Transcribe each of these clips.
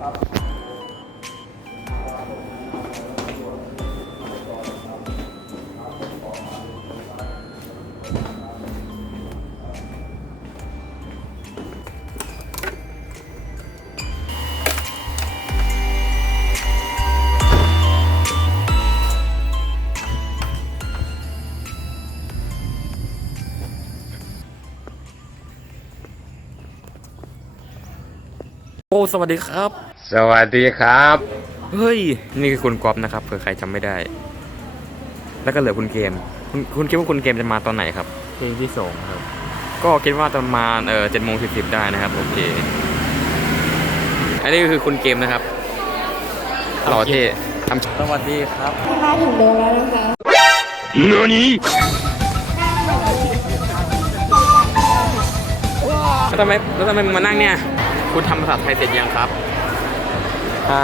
โอ้ สวัสดีครับ สวัสดีครับ เฮ้ย นี่คือคุณก๊อฟนะครับเผื่อใครจำไม่ได้ แล้วก็เหลือคุณเกม คุณคุณคิดว่าคุณเกมจะมาตอนไหนครับ เพลงที่สองครับ ก็คิดว่าประมาณเออเจ็ดโมงสิบสิบได้นะครับ โอเค อันนี้ก็คือคุณเกมนะครับหล่อเท่ทำสวัสดีครับมาถึงโรงแล้วนะคะแล้วทำไมแล้วทำไมมึงมานั่งเนี่ย คุณทำภาษาไทยเสร็จยังครับ อะ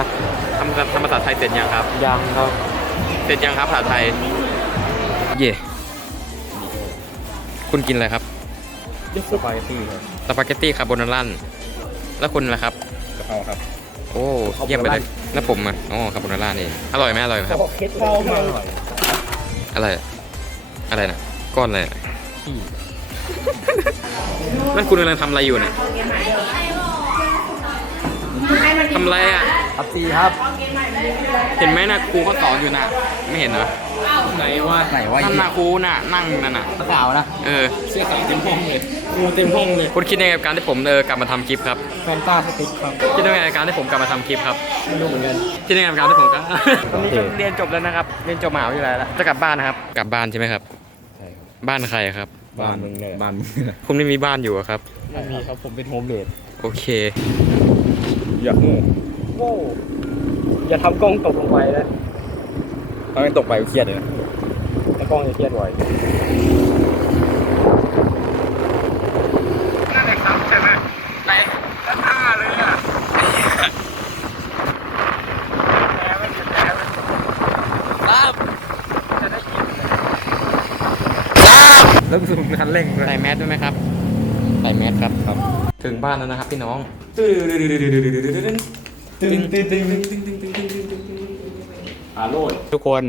ทำทำภาษาไทยเสร็จยังครับ ยังครับ เสร็จยังครับภาษาไทย เย่คุณกินอะไรครับยกสปาเกตตี้ครับสปาเกตตี้คาโบนาร่าแล้วคุณล่ะครับกะเพราครับ โอ้เยี่ยมไปเลยแล้วผมอะอ๋อคาโบนาร่านี่อร่อยไหมอร่อยไหมครับเข้ามาอร่อยอะไรอะอะไรนะก้อนอะไรอะขี้นั่นคุณกำลังทำอะไรอยู่เนี่ยทำอะไรอะ อัพซีครับ เห็นไหมนะครูเขาสอนอยู่น่ะไม่เห็นเหรอไหนว่าไหนว่านั่นน่ะครูน่ะนั่งนั่นน่ะขาวนะเออเสื้อขาวเต็มห้องเลยงูเต็มห้องเลยคุณคิดยังไงกับการที่ผมเออกลับมาทำคลิปครับแฟนต้าสติ๊กครับคิดยังไงกับการที่ผมกลับมาทำคลิปครับไม่รู้เหมือนกันคิดยังไงกับการที่ผมกลับตอนนี้โอเคเรียนจบแล้วนะครับเรียนจบมหาวิทยาลัยแล้วจะกลับบ้านนะครับกลับบ้านใช่ไหมครับใช่ครับบ้านใครครับบ้านมึงเลยบ้านมึงคุณไม่มีบ้านอยู่อะครับไม่มีครับผมเป็นโฮมเลดโอเคอยากงู โว้อย่าทำกล้องตกลงไปนะถ้าไม่ตกไปเครียดเลยนะถ้ากล้องจะเครียดไวแล้วสูงคันเร่งด้วยใส่แมสด้วยไหมครับ ใส่แมสครับครับ ถึงบ้านแล้วนะครับพี่น้อ งตึงตึงตึงตึงตึงตึงตึงอาโรดทุกคน